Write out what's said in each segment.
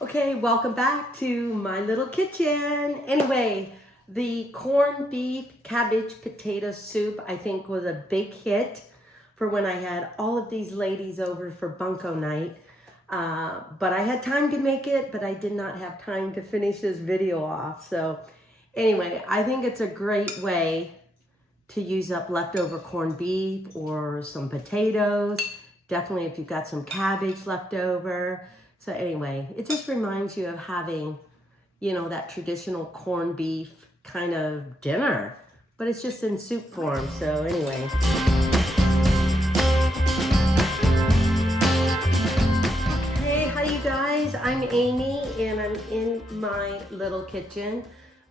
Okay, welcome back to my little kitchen. Anyway, the corned beef, cabbage, potato soup, I think was a big hit for when I had all of these ladies over for bunko night. But I had time to make it, but I did not have time to finish this video off. So anyway, I think it's a great way to use up leftover corned beef or some potatoes. Definitely if you've got some cabbage left over. So anyway, it just reminds you of having, that traditional corned beef kind of dinner, but it's just in soup form. So anyway. Hey, hi you guys. I'm Amy and I'm in my little kitchen.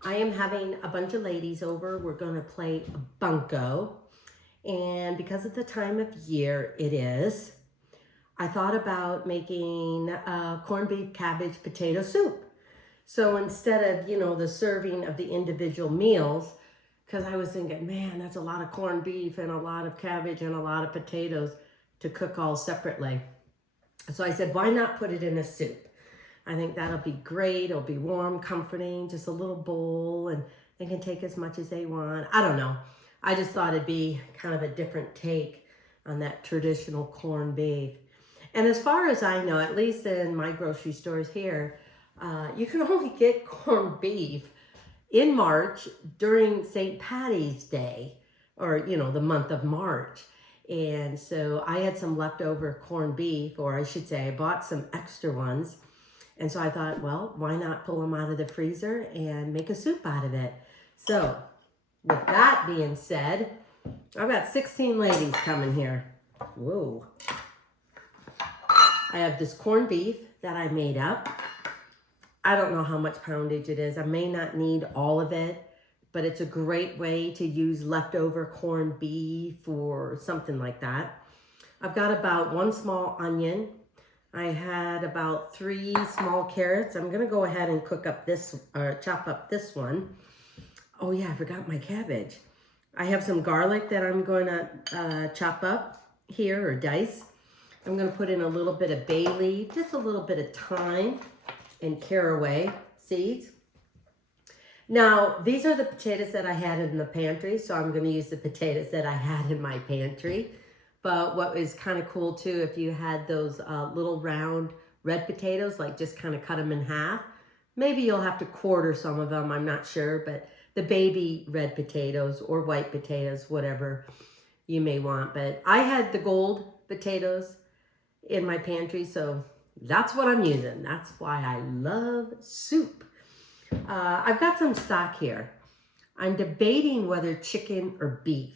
I am having a bunch of ladies over. We're gonna play bunko. And because of the time of year it is, I thought about making corned beef, cabbage, potato soup. So instead of, the serving of the individual meals, because I was thinking, man, that's a lot of corned beef and a lot of cabbage and a lot of potatoes to cook all separately. So I said, why not put it in a soup? I think that'll be great. It'll be warm, comforting, just a little bowl, and they can take as much as they want. I don't know. I just thought it'd be kind of a different take on that traditional corned beef. And as far as I know, at least in my grocery stores here, you can only get corned beef in March during St. Patty's Day, or, the month of March. And so I had some leftover corned beef, or I should say I bought some extra ones. And so I thought, well, why not pull them out of the freezer and make a soup out of it? So with that being said, I've got 16 ladies coming here. Whoa. I have this corned beef that I made up. I don't know how much poundage it is. I may not need all of it, but it's a great way to use leftover corned beef or something like that. I've got about 1 small onion. I had about 3 small carrots. I'm gonna go ahead and chop up this one. Oh yeah, I forgot my cabbage. I have some garlic that I'm gonna chop up here or dice. I'm going to put in a little bit of bay leaf, just a little bit of thyme and caraway seeds. Now, these are the potatoes that I had in the pantry, so I'm going to use the potatoes that I had in my pantry. But what is kind of cool too, if you had those little round red potatoes, like just kind of cut them in half, maybe you'll have to quarter some of them, I'm not sure, but the baby red potatoes or white potatoes, whatever you may want. But I had the gold potatoes in my pantry, so that's what I'm using. That's why I love soup. I've got some stock here. I'm debating whether chicken or beef.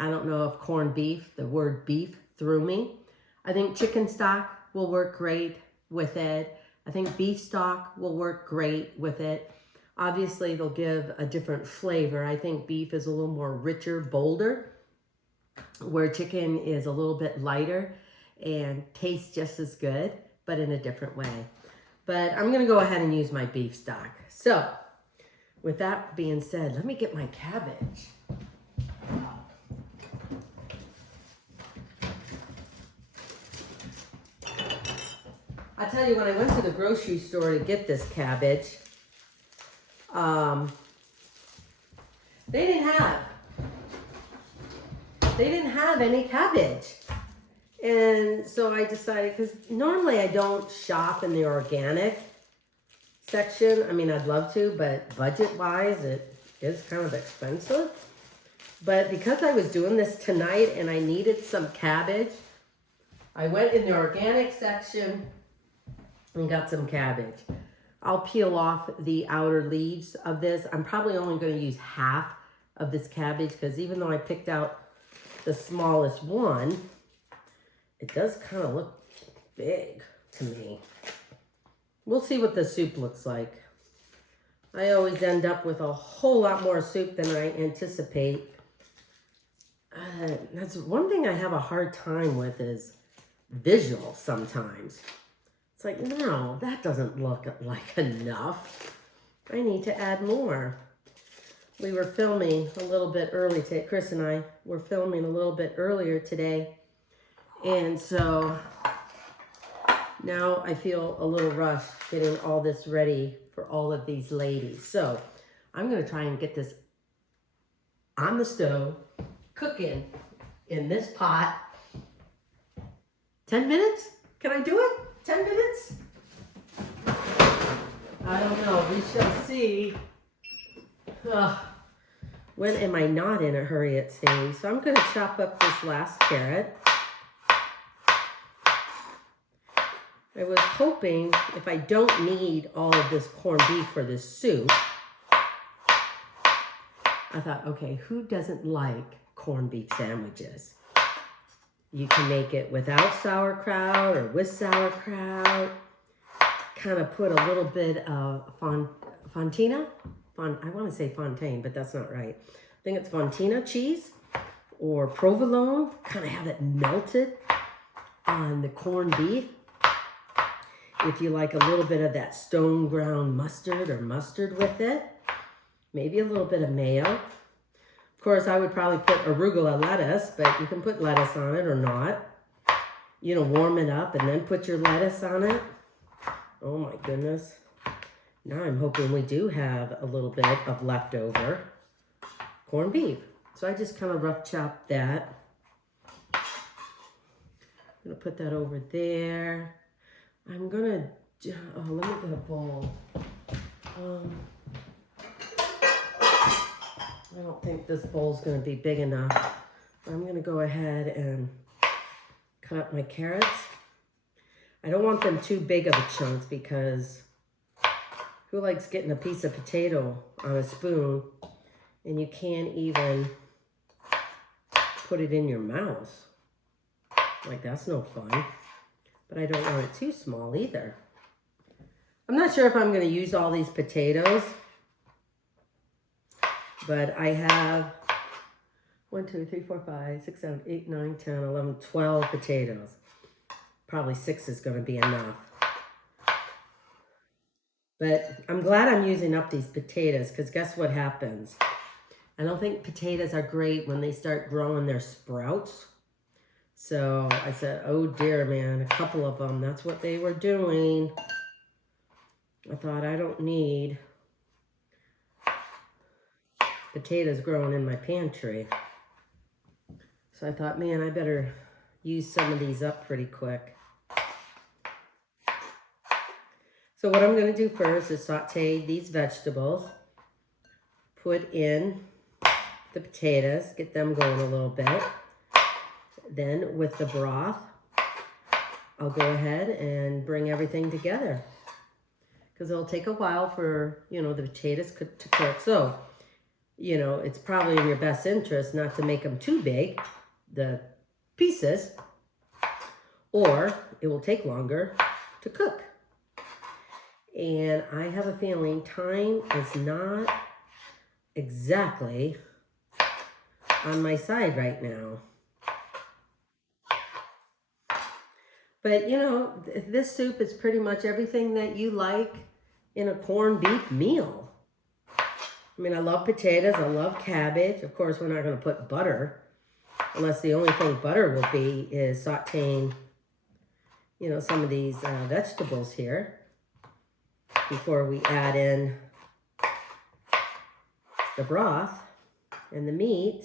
I don't know if corned beef, the word beef threw me. I think chicken stock will work great with it. I think beef stock will work great with it. Obviously, they'll give a different flavor. I think beef is a little more richer, bolder, where chicken is a little bit lighter and tastes just as good, but in a different way. But I'm gonna go ahead and use my beef stock. So with that being said, let me get my cabbage. I tell you, when I went to the grocery store to get this cabbage, they didn't have any cabbage. And so I decided, because normally I don't shop in the organic section. I mean, I'd love to, but budget-wise, it is kind of expensive. But because I was doing this tonight and I needed some cabbage, I went in the organic section and got some cabbage. I'll peel off the outer leaves of this. I'm probably only going to use half of this cabbage because even though I picked out the smallest one, it does kind of look big to me. We'll see what the soup looks like. I always end up with a whole lot more soup than I anticipate. That's one thing I have a hard time with is visual sometimes. It's like, no, that doesn't look like enough. I need to add more. We were filming a little bit early today. Chris and I were filming a little bit earlier today. And so Now I feel a little rushed getting all this ready for all of these ladies. So I'm going to try and get this on the stove, cooking in this pot. 10 minutes? Can I do it? 10 minutes? I don't know. We shall see. When am I not in a hurry at saying? So I'm going to chop up this last carrot. I was hoping if I don't need all of this corned beef for this soup, I thought, okay, who doesn't like corned beef sandwiches? You can make it without sauerkraut or with sauerkraut. Kind of put a little bit of fontina. I want to say fontaine, but that's not right. I think it's fontina cheese or provolone. Kind of have it melted on the corned beef. If you like a little bit of that stone ground mustard or mustard with it, maybe a little bit of mayo. Of course, I would probably put arugula lettuce, but you can put lettuce on it or not. You know, warm it up and then put your lettuce on it. Oh my goodness. Now I'm hoping we do have a little bit of leftover corned beef. So I just kind of rough chop that. I'm going to put that over there. I'm going to, let me get a bowl. I don't think this bowl's going to be big enough. I'm going to go ahead and cut up my carrots. I don't want them too big of a chunks because who likes getting a piece of potato on a spoon and you can't even put it in your mouth? Like, that's no fun. But I don't want it too small either. I'm not sure if I'm going to use all these potatoes. But I have 1, 2, 3, 4, 5, 6, 7, 8, 9, 10, 11, 12 potatoes. Probably 6 is going to be enough. But I'm glad I'm using up these potatoes because guess what happens? I don't think potatoes are great when they start growing their sprouts. So I said, oh dear, man, a couple of them. That's what they were doing. I thought I don't need potatoes growing in my pantry. So I thought, man, I better use some of these up pretty quick. So what I'm going to do first is saute these vegetables, put in the potatoes, get them going a little bit. Then with the broth, I'll go ahead and bring everything together because it'll take a while for, you know, the potatoes to cook. So, you know, it's probably in your best interest not to make them too big, the pieces, or it will take longer to cook. And I have a feeling time is not exactly on my side right now. But, you know, this soup is pretty much everything that you like in a corned beef meal. I mean, I love potatoes. I love cabbage. Of course, we're not going to put butter, unless the only thing butter will be is sauteing, you know, some of these vegetables here before we add in the broth and the meat.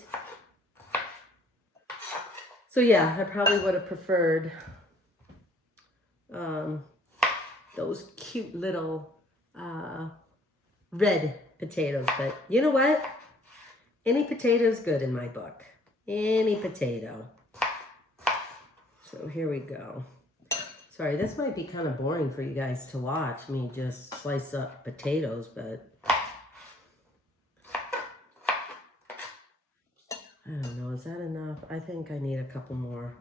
So, yeah, I probably would have preferred those cute little red potatoes. But you know what? Any potato is good in my book. Any potato. So here we go. Sorry, this might be kind of boring for you guys to watch me just slice up potatoes, but I don't know. Is that enough? I think I need a couple more.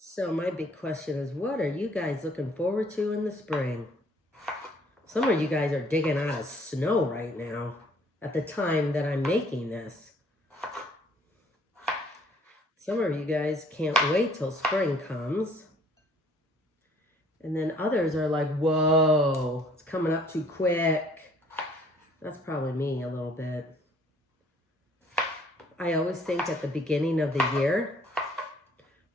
So my big question is, what are you guys looking forward to in the spring? Some of you guys are digging out of snow right now at the time that I'm making this. Some of you guys can't wait till spring comes. And then others are like, whoa, it's coming up too quick. That's probably me a little bit. I always think at the beginning of the year,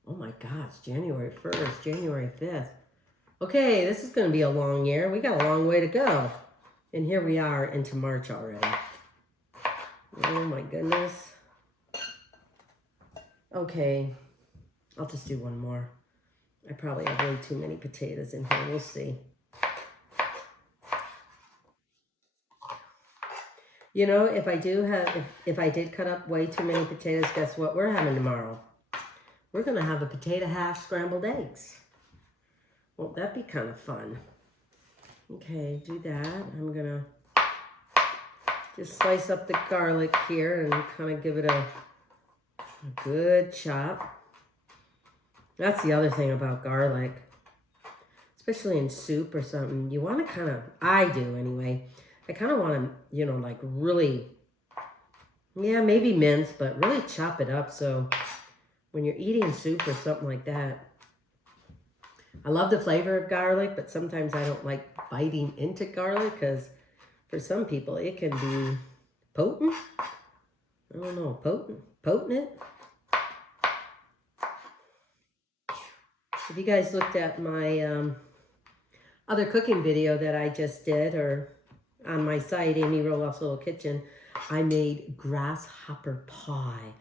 oh my gosh, January 1st, January 5th. Okay, this is going to be a long year. We got a long way to go. And here we are into March already. Oh my goodness. Okay, I'll just do one more. I probably have way too many potatoes in here. We'll see. You know, if I did cut up way too many potatoes, guess what we're having tomorrow? We're going to have a potato hash scrambled eggs. Won't that be kind of fun? Okay, do that. I'm going to just slice up the garlic here and kind of give it a good chop. That's the other thing about garlic, especially in soup or something. You want to kind of, I do anyway, I kind of want to, you know, like really, yeah, maybe mince, but really chop it up so when you're eating soup or something like that. I love the flavor of garlic, but sometimes I don't like biting into garlic because for some people it can be potent. I don't know, potent. If you guys looked at my other cooking video that I just did, or on my site, Amy Roloff's Little Kitchen, I made grasshopper pie.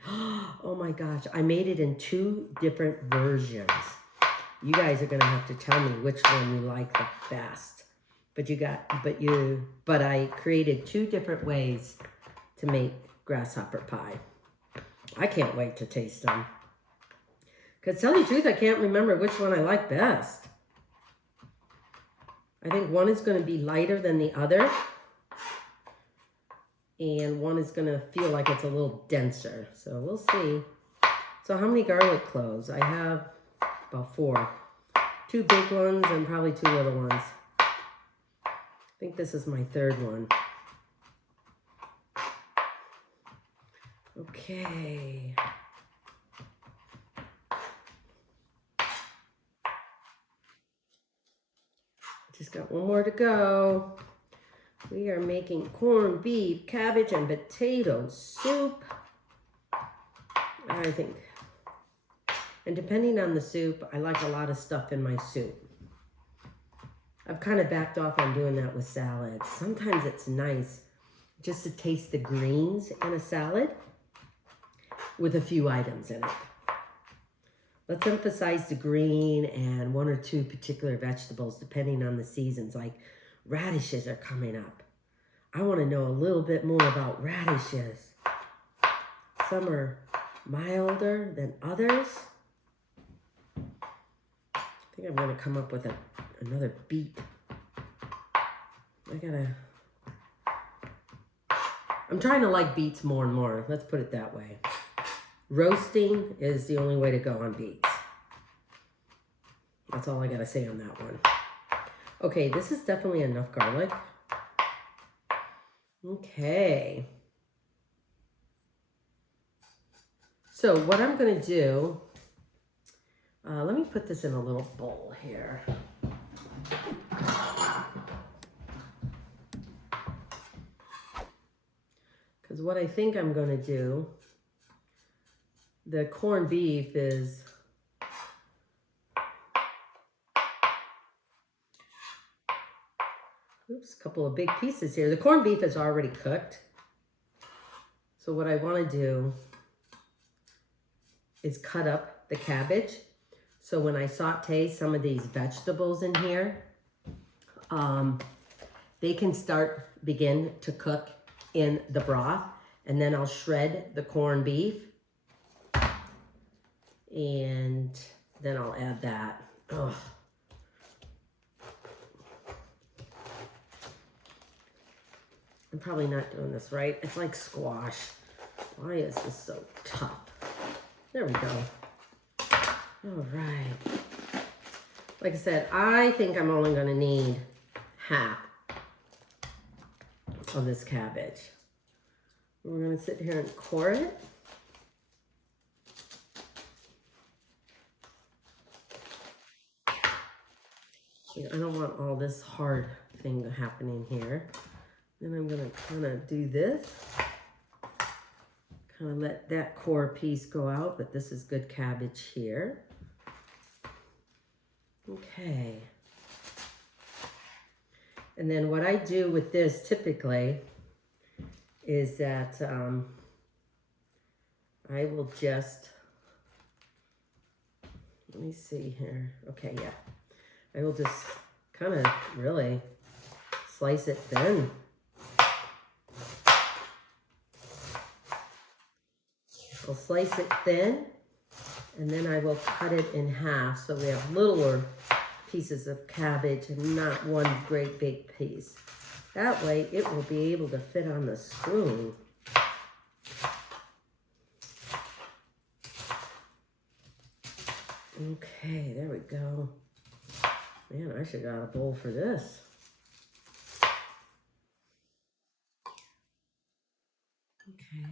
Oh my gosh, I made it in 2 different versions. You guys are gonna have to tell me which one you like the best. But I created 2 different ways to make grasshopper pie. I can't wait to taste them. Because to tell you the truth, I can't remember which one I like best. I think one is going to be lighter than the other. And one is going to feel like it's a little denser. So we'll see. So how many garlic cloves? I have about 4. 2 big ones and probably 2 little ones. I think this is my 3rd one. Okay. Just got one more to go. We are making corned beef, cabbage, and potato soup. I think. And depending on the soup, I like a lot of stuff in my soup. I've kind of backed off on doing that with salads. Sometimes it's nice just to taste the greens in a salad with a few items in it. Let's emphasize the green and 1 or 2 particular vegetables depending on the seasons. Like radishes are coming up. I want to know a little bit more about radishes. Some are milder than others. I think I'm going to come up with another beet. I'm trying to like beets more and more. Let's put it that way. Roasting is the only way to go on beets. That's all I gotta say on that one. Okay, this is definitely enough garlic. Okay. So what I'm gonna do, let me put this in a little bowl here. Because what I think I'm gonna do, the corned beef is a couple of big pieces here. The corned beef is already cooked. So what I want to do is cut up the cabbage. So when I saute some of these vegetables in here, they can begin to cook in the broth. And then I'll shred the corned beef. And then I'll add that. Ugh. I'm probably not doing this right. It's like squash. Why is this so tough? There we go. All right. Like I said, I think I'm only going to need half of this cabbage. We're going to sit here and core it. I don't want all this hard thing happening here. Then I'm going to kind of do this. Kind of let that core piece go out, but this is good cabbage here. Okay. And then what I do with this typically is that I will just, let me see here. Okay, yeah. I will just kind of really slice it thin. I'll slice it thin, and then I will cut it in half so we have littler pieces of cabbage and not one great big piece. That way it will be able to fit on the spoon. Okay, there we go. Man, I should have got a bowl for this. Okay.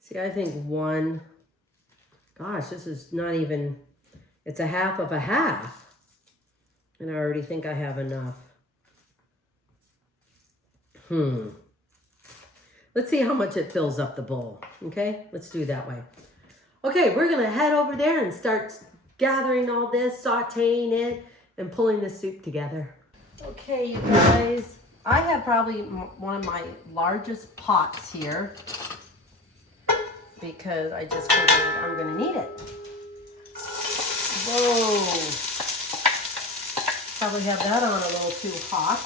See, I think one, gosh, this is not even, it's a half of a half. And I already think I have enough. Let's see how much it fills up the bowl. Okay, let's do it that way. Okay, we're gonna head over there and start gathering all this, sauteing it, and pulling the soup together. Okay, you guys, I have probably one of my largest pots here because I just figured I'm gonna need it. Whoa, probably have that on a little too hot.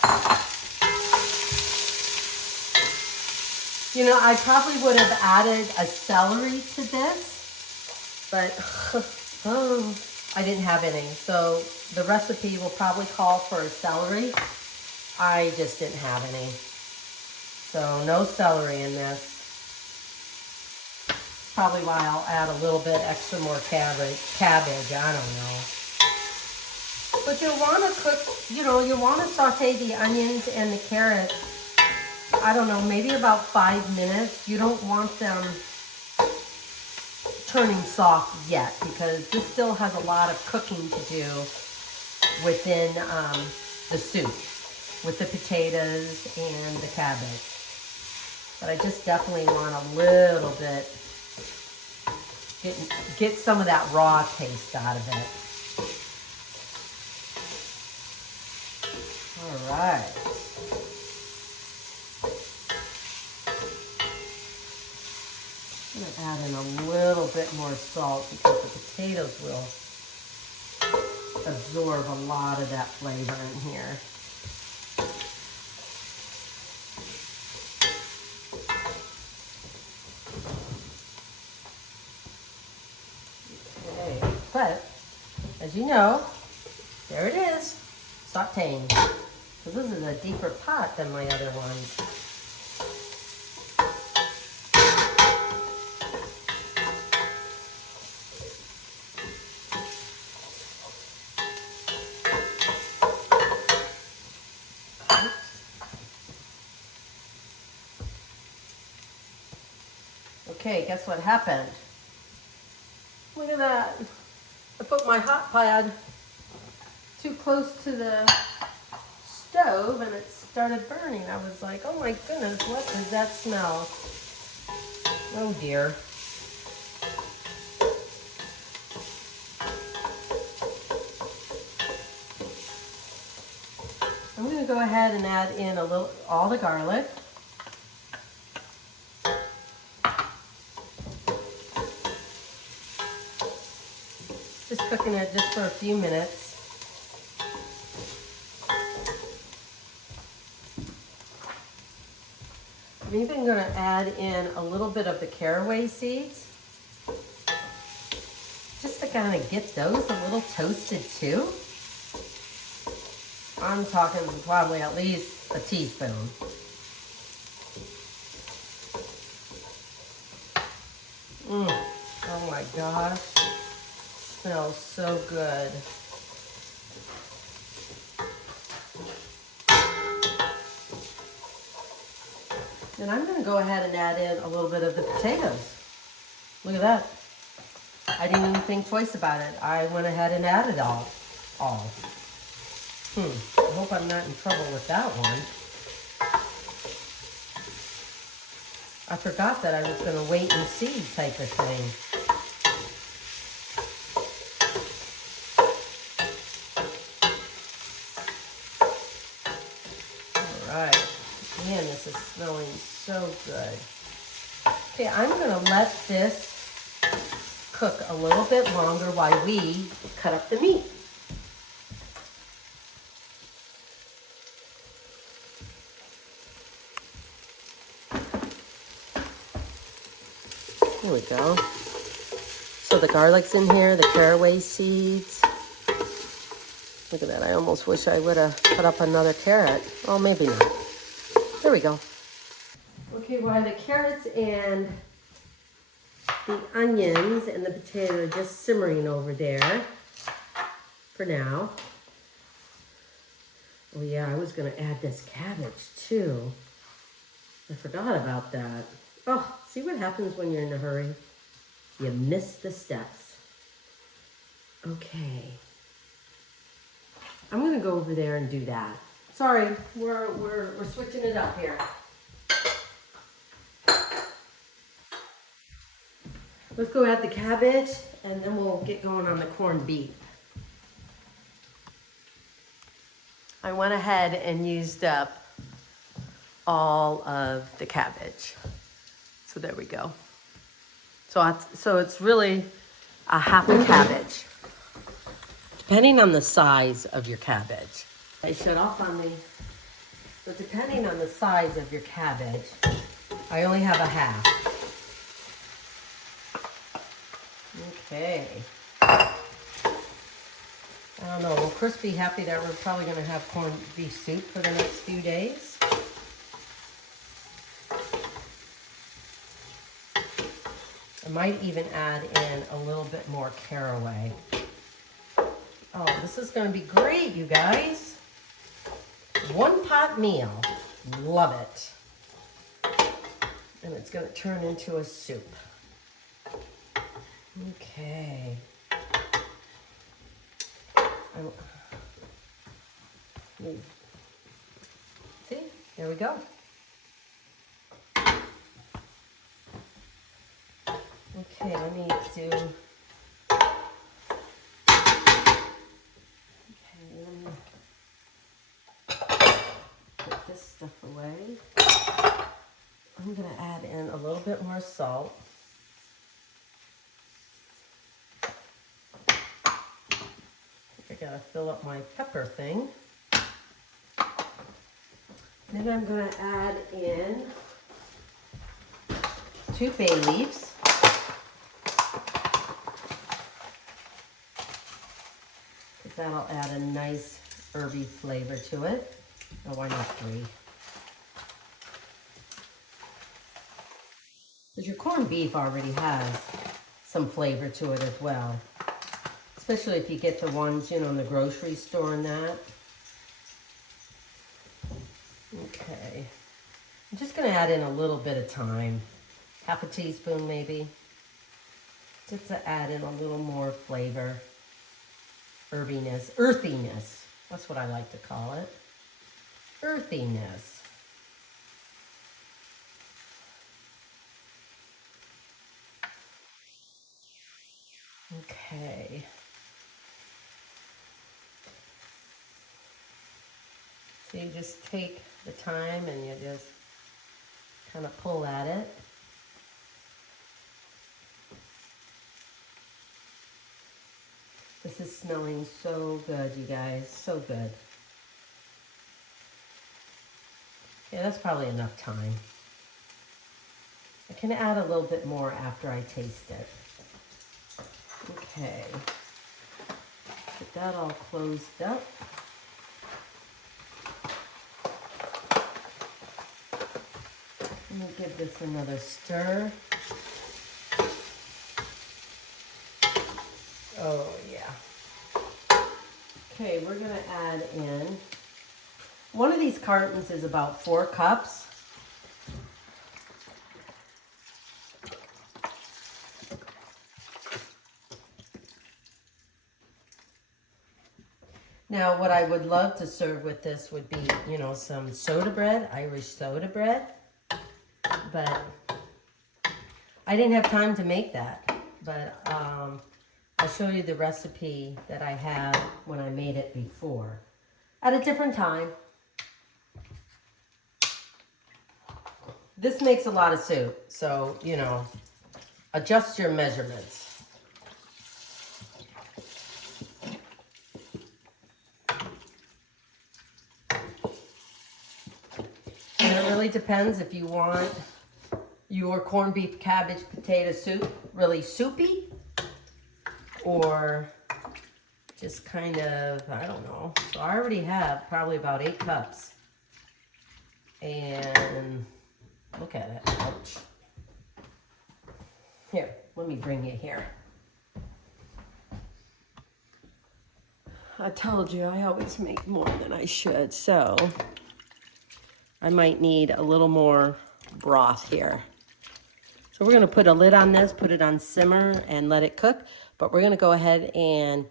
You know, I probably would have added a celery to this, but I didn't have any. So the recipe will probably call for a celery. I just didn't have any. So no celery in this. Probably why I'll add a little bit extra more cabbage, I don't know. But you'll want to cook, you know, you'll want to saute the onions and the carrots, I don't know, maybe about 5 minutes. You don't want them turning soft yet because this still has a lot of cooking to do within the soup with the potatoes and the cabbage. But I just definitely want a little bit, get some of that raw taste out of it. All right. I'm going to add in a little bit more salt because the potatoes will absorb a lot of that flavor in here. Okay, but as you know, there it is, sauteing. So this is a deeper pot than my other ones. Okay, guess what happened? Look at that. I put my hot pad too close to the stove and it started burning. I was like, oh my goodness, what does that smell? Oh dear. I'm going to go ahead and add in all the garlic. Just cooking it just for a few minutes. I'm even going to add in a little bit of the caraway seeds, just to kind of get those a little toasted too. I'm talking probably at least a teaspoon. Oh my gosh. Smells so good. Then I'm going to go ahead and add in a little bit of the potatoes. Look at that. I didn't even think twice about it. I went ahead and added all. hope I'm not in trouble with that one. I forgot that I was going to wait and see type of thing. All right. Man, this is smelling so good. Okay, I'm going to let this cook a little bit longer while we cut up the meat. Here we go. So the garlic's in here, the caraway seeds. Look at that, I almost wish I would have cut up another carrot. Oh, maybe not. There we go. Okay, while the carrots and the onions and the potato are just simmering over there for now. Oh yeah, I was gonna add this cabbage too. I forgot about that. Oh, see what happens when you're in a hurry? You miss the steps. Okay. I'm gonna go over there and do that. Sorry, we're switching it up here. Let's go add the cabbage and then we'll get going on the corned beef. I went ahead and used up all of the cabbage. So there we go. So it's really a half a cabbage, depending on the size of your cabbage. I shut off on me. So depending on the size of your cabbage, I only have a half. Okay. I don't know, will Chris be happy that we're probably gonna have corned beef soup for the next few days? I might even add in a little bit more caraway. Oh, this is gonna be great, you guys. One pot meal, love it. And it's gonna turn into a soup. Okay. See, there we go. Okay, let me do. Okay, let me put this stuff away. I'm gonna add in a little bit more salt. I gotta fill up my pepper thing. Then I'm gonna add in 2 bay leaves. Because that'll add a nice herby flavor to it. Or why not 3? Because your corned beef already has some flavor to it as well. Especially if you get the ones, you know, in the grocery store and that. Okay. I'm just going to add in a little bit of thyme. Half a teaspoon maybe. Just to add in a little more flavor. Herbiness. Earthiness. That's what I like to call it. Earthiness. Okay. So you just take the time and you just kind of pull at it. This is smelling so good, you guys, so good. Yeah, that's probably enough time. I can add a little bit more after I taste it. Okay. Get that all closed up. Let me give this another stir. Oh, yeah. Okay, we're going to add in, one of these cartons is about 4 cups. Now, what I would love to serve with this would be, you know, some soda bread, Irish soda bread. But I didn't have time to make that. But I'll show you the recipe that I had when I made it before at a different time. This makes a lot of soup, so, you know, adjust your measurements. And it really depends if you want your corned beef cabbage potato soup really soupy or just kind of, I don't know. So I already have probably about 8 cups. And look at it. Ouch. Here, let me bring you here. I told you I always make more than I should, so I might need a little more broth here. So we're gonna put a lid on this, put it on simmer and let it cook, but we're gonna go ahead and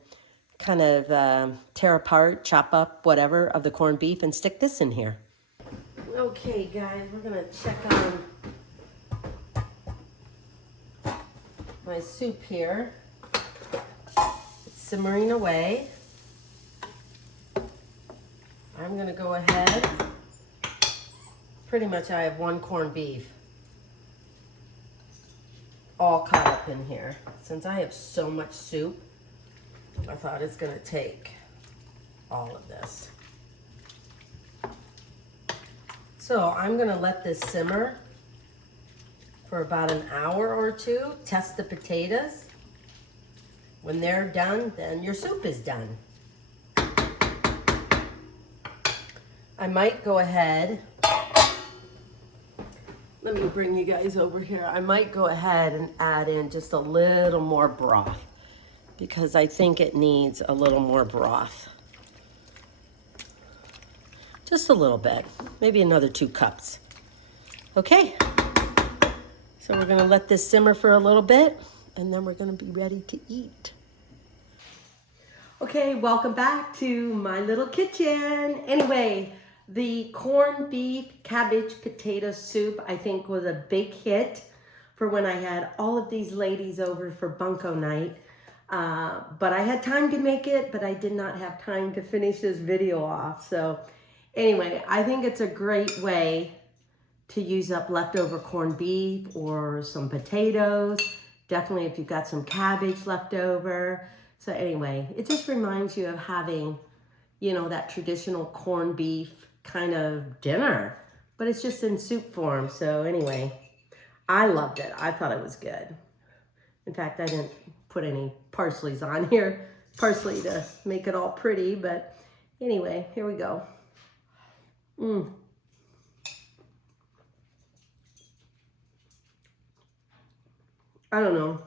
kind of tear apart, chop up, whatever, of the corned beef and stick this in here. Okay guys, we're gonna check on my soup here. It's simmering away. I'm gonna go ahead. Pretty much I have 1 corned beef all cut up in here. Since I have so much soup, I thought it's gonna take all of this. So I'm gonna let this simmer for about an hour or 2, test the potatoes. When they're done, then your soup is done. I might go ahead, let me bring you guys over here. I might go ahead and add in just a little more broth because I think it needs a little more broth. Just a little bit, maybe another 2 cups. Okay, so we're gonna let this simmer for a little bit and then we're gonna be ready to eat. Okay, welcome back to my little kitchen. Anyway, the corned beef cabbage potato soup I think was a big hit for when I had all of these ladies over for bunko night. But I had time to make it, but I did not have time to finish this video off. So anyway, I think it's a great way to use up leftover corned beef or some potatoes. Definitely if you've got some cabbage left over. So anyway, it just reminds you of having, you know, that traditional corned beef kind of dinner, but it's just in soup form. So anyway, I loved it. I thought it was good. In fact, I didn't put any parsleys on here, parsley to make it all pretty, but anyway, here we go. I don't know.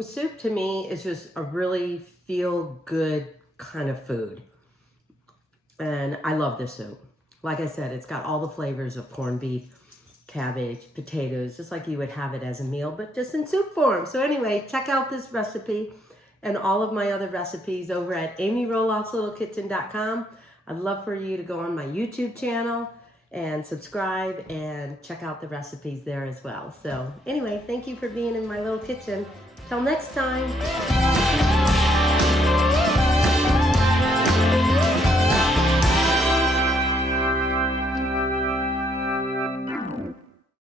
Soup to me is just a really feel-good kind of food. And I love this soup. Like I said, it's got all the flavors of corned beef, cabbage, potatoes, just like you would have it as a meal, but just in soup form. So anyway, check out this recipe and all of my other recipes over at amyroloffslittlekitchen.com. I'd love for you to go on my YouTube channel and subscribe and check out the recipes there as well. So anyway, thank you for being in my little kitchen. Till next time.